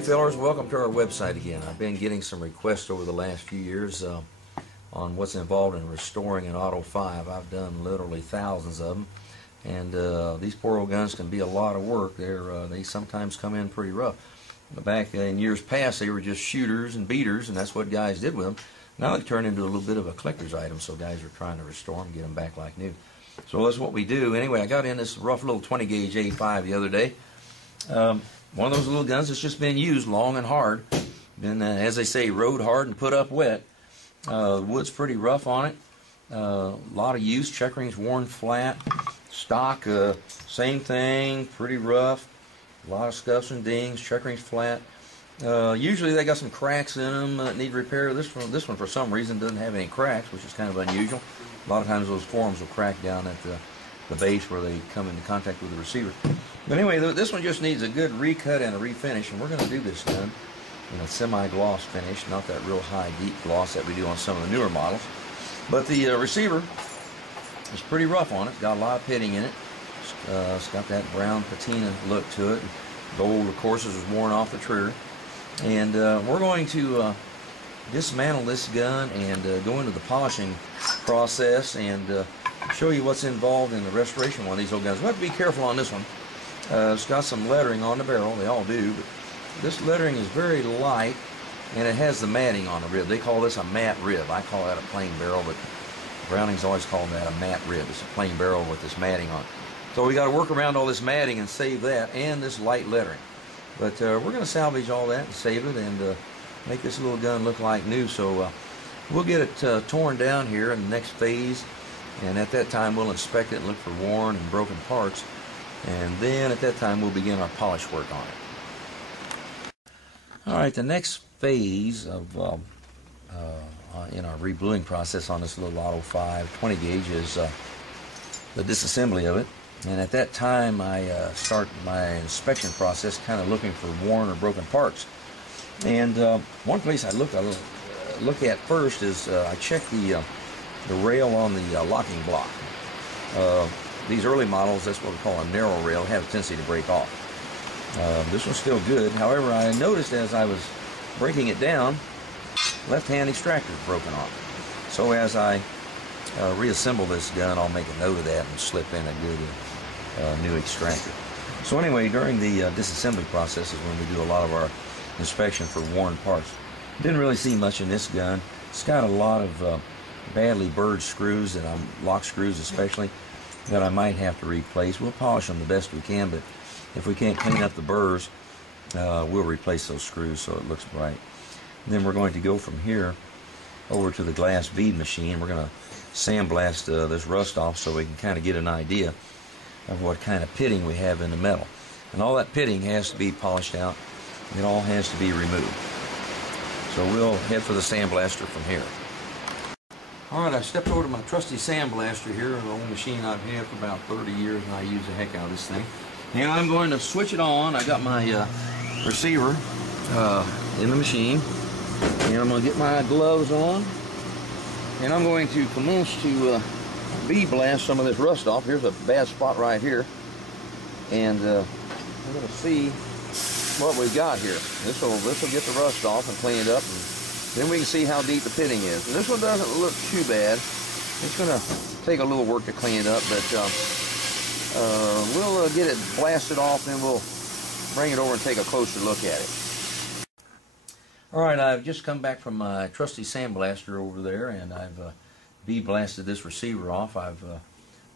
Hey fellers, welcome to our website again. I've been getting some requests over the last few years on what's involved in restoring an Auto 5. I've done literally thousands of them, and these poor old guns can be a lot of work. They sometimes come in pretty rough. Back in years past, they were just shooters and beaters, and that's what guys did with them. Now they've turned into a little bit of a collector's item, so guys are trying to restore them, get them back like new. So that's what we do. Anyway, I got in this rough little 20 gauge A5 the other day. One of those little guns that's just been used long and hard. Been, as they say, rode hard and put up wet. The wood's pretty rough on it. A lot of use. Check rings worn flat. Stock, same thing, pretty rough. A lot of scuffs and dings. Check rings flat. Usually they got some cracks in them that need repair. This one for some reason doesn't have any cracks, which is kind of unusual. A lot of times those forms will crack down at the base where they come into contact with the receiver. But anyway, this one just needs a good recut and a refinish, and we're going to do this gun in a semi-gloss finish, not that real high, deep gloss that we do on some of the newer models. But the receiver is pretty rough on it. It's got a lot of pitting in it. It's got that brown patina look to it. Gold, of course, is worn off the trigger. And we're going to dismantle this gun and go into the polishing process and show you what's involved in the restoration of one of these old guns. We have to be careful on this one. It's got some lettering on the barrel. They all do. But this lettering is very light, and it has the matting on the rib. They call this a matte rib. I call that a plain barrel, but Browning's always called that a matte rib. It's a plain barrel with this matting on it. So we got to work around all this matting and save that and this light lettering. But we're going to salvage all that and save it and make this little gun look like new. So we'll get it torn down here in the next phase, and at that time we'll inspect it and look for worn and broken parts, and then at that time we'll begin our polish work on it. Alright, the next phase of in our rebluing process on this little Auto 5 20 gauge is the disassembly of it. And at that time I start my inspection process, kind of looking for worn or broken parts. And one place I look at first is I check the rail on the locking block. These early models, that's what we call a narrow rail, have a tendency to break off. This one's still good. However, I noticed as I was breaking it down, left-hand extractor is broken off. So as I reassemble this gun, I'll make a note of that and slip in a good new extractor. So anyway, during the disassembly process is when we do a lot of our inspection for worn parts. Didn't really see much in this gun. It's got a lot of badly burred screws, lock screws especially, that I might have to replace. We'll polish them the best we can, but if we can't clean up the burrs, we'll replace those screws so it looks bright. And then we're going to go from here over to the glass bead machine. We're going to sandblast this rust off so we can kind of get an idea of what kind of pitting we have in the metal. And all that pitting has to be polished out. It all has to be removed. So we'll head for the sandblaster from here. Alright, I stepped over to my trusty sandblaster here, an old machine I've had for about 30 years, and I use the heck out of this thing. And I'm going to switch it on. I got my receiver in the machine, and I'm going to get my gloves on, and I'm going to commence to bead blast some of this rust off. Here's a bad spot right here, and we're going to see what we've got here. This will get the rust off and clean it up, and then we can see how deep the pitting is. And this one doesn't look too bad. It's going to take a little work to clean it up, but we'll get it blasted off, and we'll bring it over and take a closer look at it. Alright, I've just come back from my trusty sandblaster over there, and I've bead blasted this receiver off. I've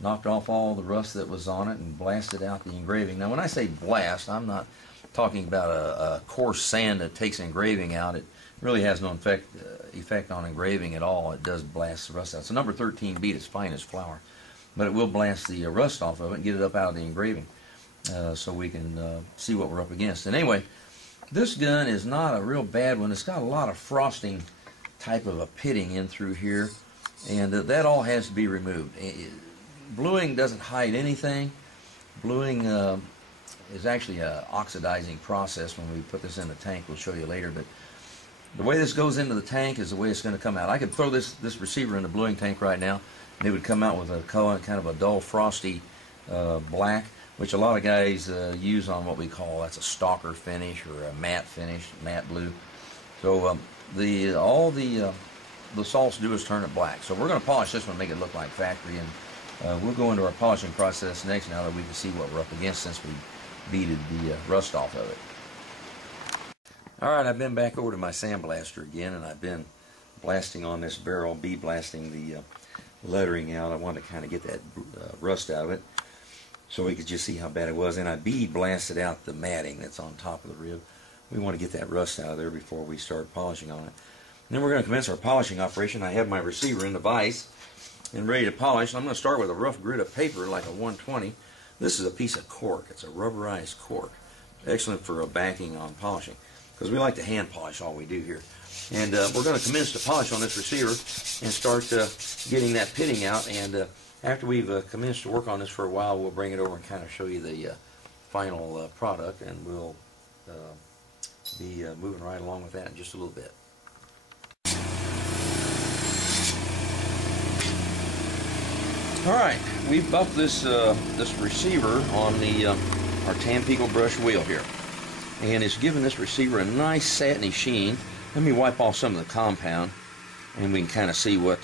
knocked off all the rust that was on it and blasted out the engraving. Now when I say blast, I'm not talking about a coarse sand that takes engraving out. It really has no effect on engraving at all. It does blast the rust out. It's a number 13 bead. It's fine as flour, but it will blast the rust off of it and get it up out of the engraving so we can see what we're up against. And anyway, this gun is not a real bad one. It's got a lot of frosting type of a pitting in through here, and that all has to be removed. Bluing doesn't hide anything. Bluing is actually an oxidizing process when we put this in the tank. We'll show you later, but the way this goes into the tank is the way it's going to come out. I could throw this receiver in the bluing tank right now, and it would come out with a color, kind of a dull, frosty black. which a lot of guys use on what we call, that's a stalker finish or a matte finish, matte blue. So all the salts do is turn it black. So we're going to polish this one, make it look like factory, and we'll go into our polishing process next now that we can see what we're up against since we beaded the rust off of it. Alright, I've been back over to my sandblaster again, and I've been blasting on this barrel, bead blasting the lettering out. I wanted to kind of get that rust out of it so we could just see how bad it was. And I bead blasted out the matting that's on top of the rib. We want to get that rust out of there before we start polishing on it. And then we're going to commence our polishing operation. I have my receiver in the vise and ready to polish. I'm going to start with a rough grit of paper like a 120. This is a piece of cork. It's a rubberized cork. Excellent for backing on polishing, because we like to hand polish all we do here. And we're going to commence to polish on this receiver and start getting that pitting out. And after we've commenced to work on this for a while, we'll bring it over and kind of show you the final product, and we'll be moving right along with that in just a little bit. Alright, we've buffed this receiver on the our Tampico brush wheel here, and it's given this receiver a nice satiny sheen. Let me wipe off some of the compound and we can kind of see what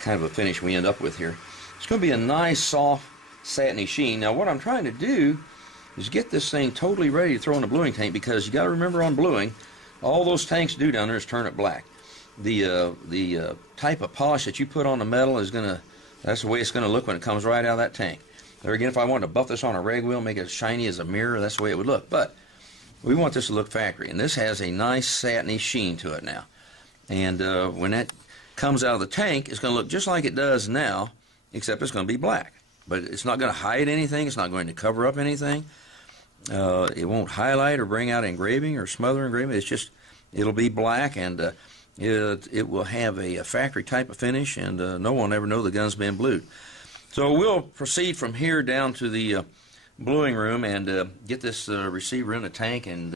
kind of a finish we end up with here. It's going to be a nice soft satiny sheen. Now what I'm trying to do is get this thing totally ready to throw in the bluing tank, because you got to remember on bluing, all those tanks do down there is turn it black. The type of polish that you put on the metal is going to, that's the way it's going to look when it comes right out of that tank. There again, if I wanted to buff this on a rag wheel, make it as shiny as a mirror, that's the way it would look. But we want this to look factory, and this has a nice satiny sheen to it now. And when that comes out of the tank, it's going to look just like it does now, except it's going to be black. But it's not going to hide anything. It's not going to cover up anything. It won't highlight or bring out engraving or smother engraving. It's just, it'll be black, and it will have a factory type of finish, and no one will ever know the gun's been blued. So we'll proceed from here down to the bluing room and get this receiver in the tank. And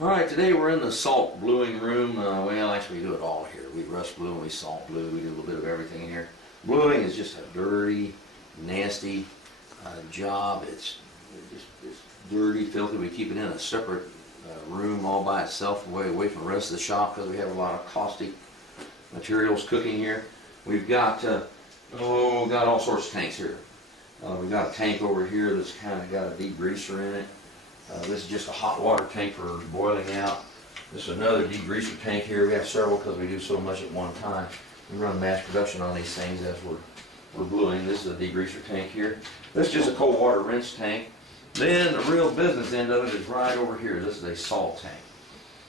alright, today we're in the salt bluing room. Well, actually we do it all here. We rust blue and we salt blue. We do a little bit of everything in here. Bluing is just a dirty, nasty job. It's dirty, filthy. We keep it in a separate room all by itself, away from the rest of the shop, because we have a lot of caustic materials cooking here. We've got got all sorts of tanks here. We've got a tank over here that's kind of got a degreaser in it. This is just a hot water tank for boiling out. This is another degreaser tank here. We have several because we do so much at one time. We run mass production on these things as we're bluing. This is a degreaser tank here. This is just a cold water rinse tank. Then the real business end of it is right over here. This is a salt tank.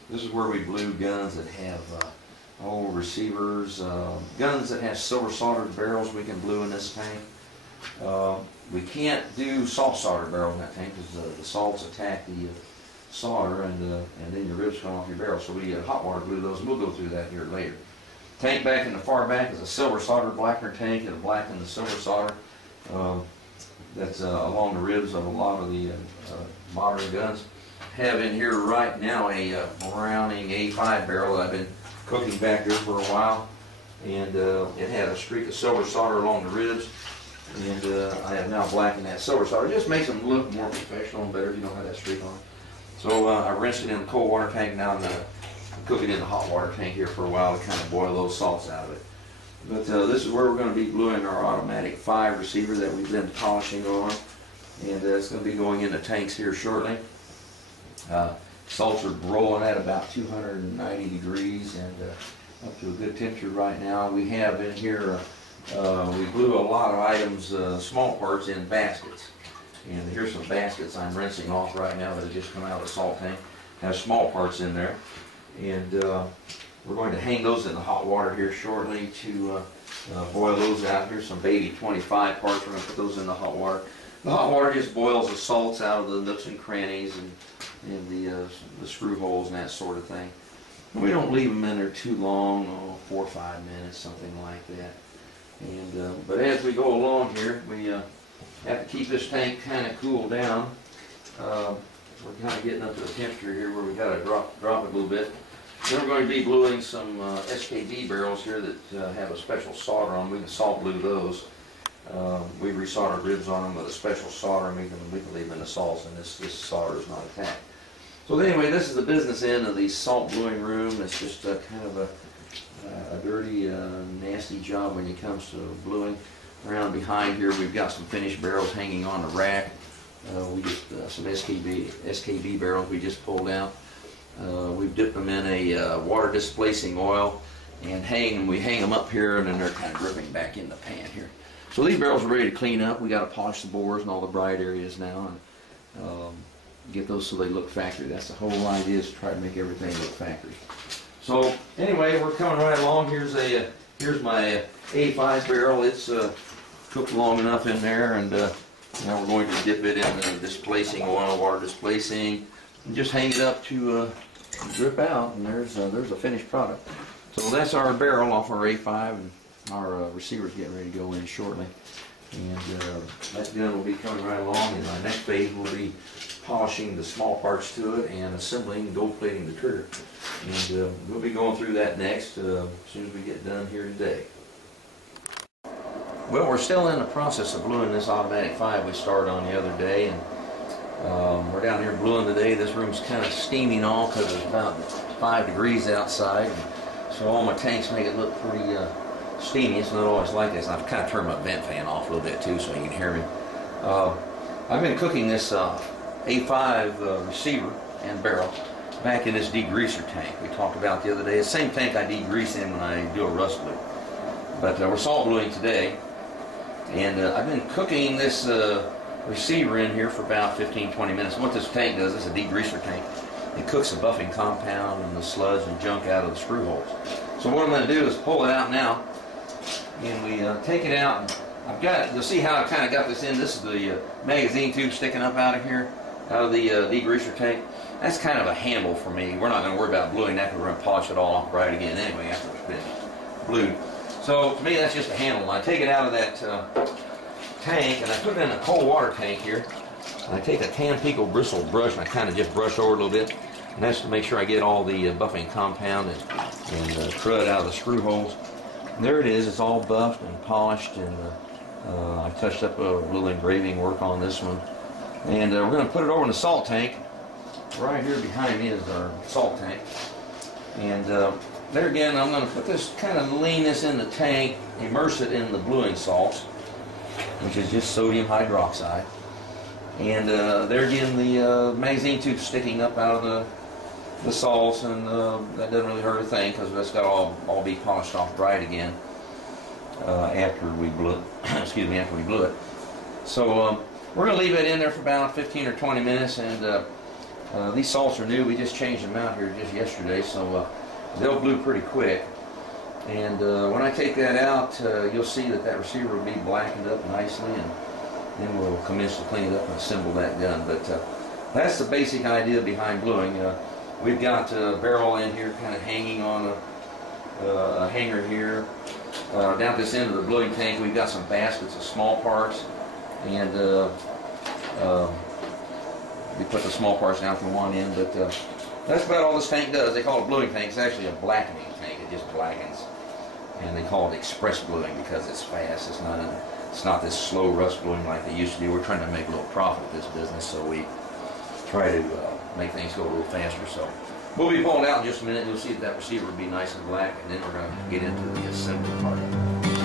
This is where we blue guns that have receivers, guns that have silver soldered barrels we can blue in this tank. We can't do soft solder barrels in that tank because the salts attack the solder, and then your ribs come off your barrel. So we hot water glue those, and we'll go through that here later. Tank back in the far back is a silver solder blacker tank. It'll blacken the silver solder that's along the ribs of a lot of the modern guns. Have in here right now a Browning A5 barrel that I've been cooking back there for a while, and it had a streak of silver solder along the ribs, and I have now blackened that silver solder. It just makes them look more professional and better if you don't have that streak on it. So I rinsed it in the cold water tank. Now I'm going to cook it in the hot water tank here for a while to kind of boil those salts out of it. But this is where we're going to be bluing our automatic 5 receiver that we've been polishing on, and it's going to be going in the tanks here shortly. Salts are rolling at about 290 degrees and up to a good temperature right now. We have in here, we blew a lot of items, small parts, in baskets. And here's some baskets I'm rinsing off right now that have just come out of the salt tank. Have small parts in there. And we're going to hang those in the hot water here shortly to boil those out. Here's some baby 25 parts. We're going to put those in the hot water. The hot water just boils the salts out of the nooks and crannies and the screw holes and that sort of thing. And we don't leave them in there too long, 4 or 5 minutes, something like that. And but as we go along here, we have to keep this tank kind of cool down. We're kind of getting up to the temperature here where we got to drop it a little bit. Then we're going to be bluing some SKD barrels here that have a special solder on. We can salt blue those. We resoldered ribs on them with a special solder, and we can leave them in the salts, and this solder is not attached. So anyway, this is the business end of the salt bluing room. It's just kind of a dirty, nasty job when it comes to bluing. Around behind here, we've got some finished barrels hanging on the rack. We get some SKB barrels we just pulled out. We've dipped them in a water displacing oil and we hang them up here, and then they're kind of dripping back in the pan here. So these barrels are ready to clean up. We got to polish the bores and all the bright areas now, and get those so they look factory. That's the whole idea, is to try to make everything look factory. So anyway, we're coming right along. Here's my A5 barrel. It's cooked long enough in there, and now we're going to dip it in the displacing oil, water displacing, and just hang it up to drip out, and there's a finished product. So that's our barrel off our A5, and our receiver's getting ready to go in shortly. And that gun will be coming right along, and our next phase will be polishing the small parts to it and assembling and gold plating the trigger. And we'll be going through that next as soon as we get done here today. Well, we're still in the process of bluing this automatic 5 we started on the other day, and we're down here bluing today. This room's kind of steaming off because it's about 5 degrees outside, and so all my tanks make it look pretty steamy. It's not always like this. I've kind of turned my vent fan off a little bit too so you can hear me. I've been cooking this A5 receiver and barrel back in this degreaser tank we talked about the other day. The same tank I degrease in when I do a rust blue. But we're salt bluing today, and I've been cooking this receiver in here for about 15-20 minutes. What this tank does, this is a degreaser tank. It cooks the buffing compound and the sludge and junk out of the screw holes. So what I'm going to do is pull it out now, and we take it out. And I've got, you'll see how I kind of got this in. This is the magazine tube sticking up out of here, out of the degreaser tank. That's kind of a handle for me. We're not going to worry about bluing that because we're going to polish it all off right again anyway after it's finished blued. So to me, that's just a handle. I take it out of that tank, and I put it in a cold water tank here. And I take a Tampico bristle brush, and I kind of just brush over a little bit. And that's to make sure I get all the buffing compound and crud out of the screw holes. And there it is. It's all buffed and polished, and I touched up a little engraving work on this one. And we're going to put it over in the salt tank. Right here behind me is our salt tank. And there again, I'm going to put this, kind of lean this in the tank, immerse it in the bluing salts, which is just sodium hydroxide. And there again, the magazine tube sticking up out of the salts, and that doesn't really hurt a thing because that's got to all be polished off bright again after we blew it. Excuse me, after we blew it. So we're going to leave it in there for about 15 or 20 minutes, and these salts are new. We just changed them out here just yesterday, so they'll blue pretty quick. And when I take that out, you'll see that receiver will be blackened up nicely, and then we'll commence to clean it up and assemble that gun. But that's the basic idea behind bluing. We've got a barrel in here kind of hanging on a hanger here. Down at this end of the bluing tank, we've got some baskets of small parts, and we put the small parts down from one end. But that's about all this tank does. They call it a bluing tank. It's actually a blackening tank. It just blackens. And they call it express bluing because it's fast. It's not this slow rust bluing like they used to do. We're trying to make a little profit with this business, so we try to make things go a little faster. So we'll be pulling out in just a minute. You'll see that receiver will be nice and black, and then we're going to get into the assembly part of it.